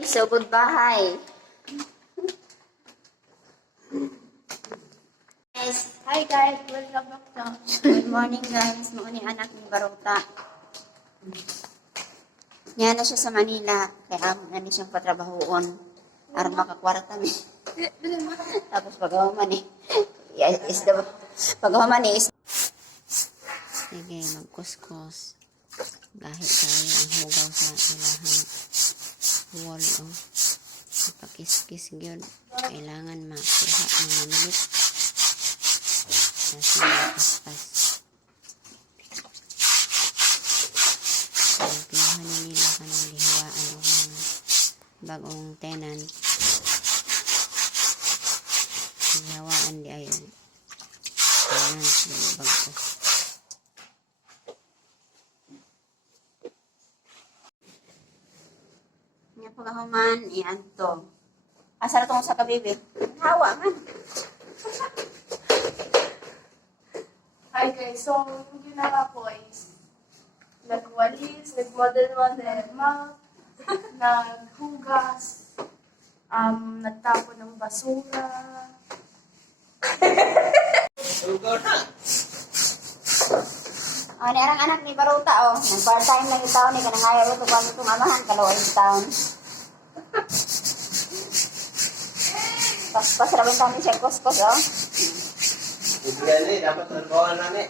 So, goodbye. Guys, hi guys, welcome back to. Good morning guys, noon ni anak ni Baruta. Yan na siya sa Manila, kaya amo na ni siyang patrabahoon. Aron makakwarta ni. Tapos paghaman ni. Paghaman ni is. Sige, magkuskus. Kahit tayo ang hugaw sa ilahan wall o pakiskis yun. Kailangan makuha ng mamilit. Kasi mapaspas. Pagkihan nila ka ng lihawaan o mga bagong tenant. Lihawaan di ayon. Tenant yung bagko. Nga pagahuman, iyan to. Asara tong sa kabibi. Hawa man. Hi guys, so yung ginawa ko is nagwalis, nagmodel-model, naghugas, nagtapon ng basura. Oh, ni arang anak ni Baruta, oh. Nag-part-time lang yung taon ni kanang ayaw ito kung itong amahan, kalaway yung taon. Pas rabang kami siya kuskus, oh. Hindi na dapat nagbawa na ni.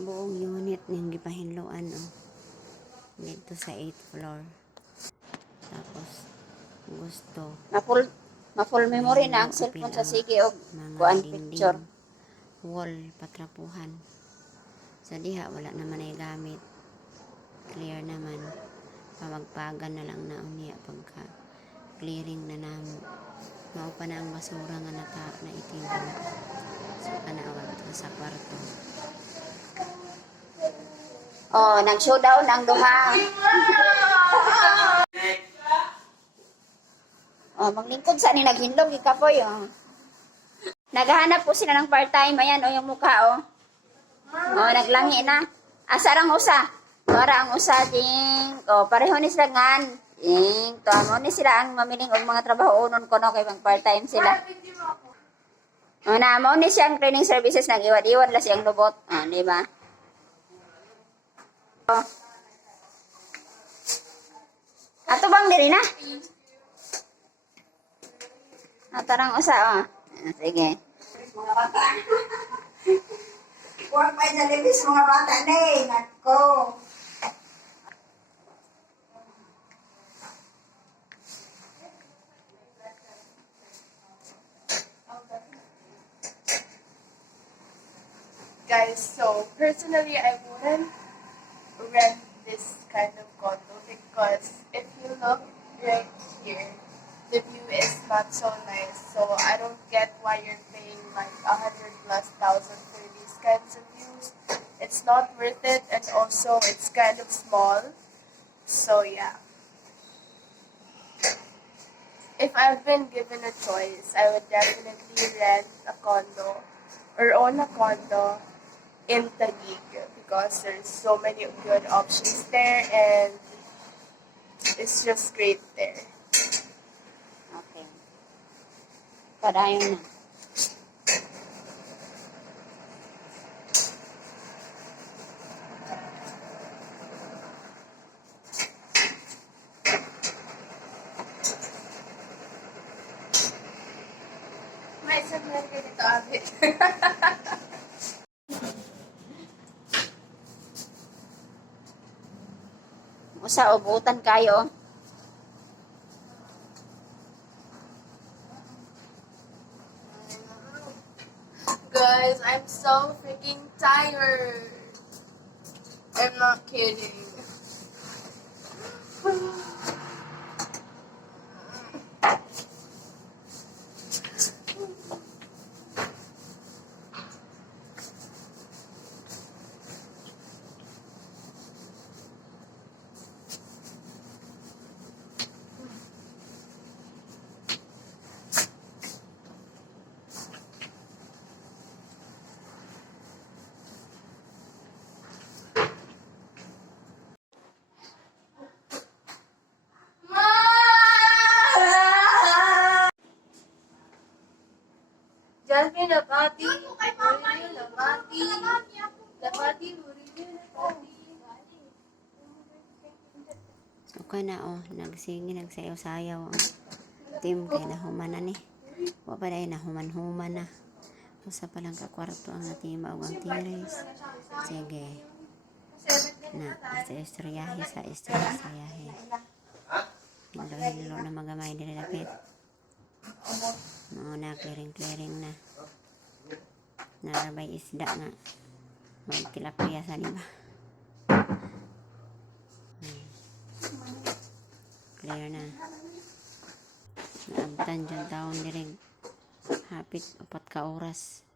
Buong unit ng gipahinluan, oh. Dito sa 8th floor. Tapos, gusto. Ma-full memory na ang cellphone sa sige, oh. Kuan picture. Wall, patrapuhan. Sa diha, wala naman ay gamit. Clear naman. Pamagpagan na lang na unya pagka clearing na namo. Maupa na ang basura nga na itim. So, kanawag sa kwarto. Oh, nag-showdown ang duha. Oh, maglingkod sa ni naghinlog ikapoy, oh. Naghahanap po sila ng part-time. Ayan, oh, yung mukha, oh. Oh, naglangi na. Asarang usa. Para ang usa ding, oh, pareho ni sila ngan. Ding, to amo ni sila ang mamiling og mga trabaho unon kono kay pang part-time sila. Oh, na mo ni siyang training services nag-iwad-iwad la siyang lubot. Ah, di ba? Oh. Ato bang diri na? Atarang usa, oh. Sige. Mga bata. Huwag pa nalibis mga bata na eh. Nako. Guys, so personally I wouldn't rent this kind of condo because if you look right here, the view is not so nice. So I don't get why you're paying like 100,000+ for these kinds of views. It's not worth it, and also it's kind of small. So yeah. If I've been given a choice, I would definitely rent a condo or own a condo in Taguig because there's so many good options there and it's just great there. Okay. Padayon na. May isang lang ganito, Abit. Usa ubutan kayo. Guys, I'm so freaking tired. I'm not kidding. Jalpi na pati, Murillo na mati, Napati, Murillo na pati. So ka na nagsingi, nagsayaw-sayaw ang team kay nahuman na ni. Wa pa dahil nahuman-human na. Usa pa lang ka kwarto ang natima o ang tiris. Sige. Na, istoryahe sa istoryahe. Hilo-hilo na magamay din lapit. Mga na, clearing na. Narabay isda nga. Magtilapia sa liba. Clear na. Naabtan dyan taon direng. Hapit 4 ka oras.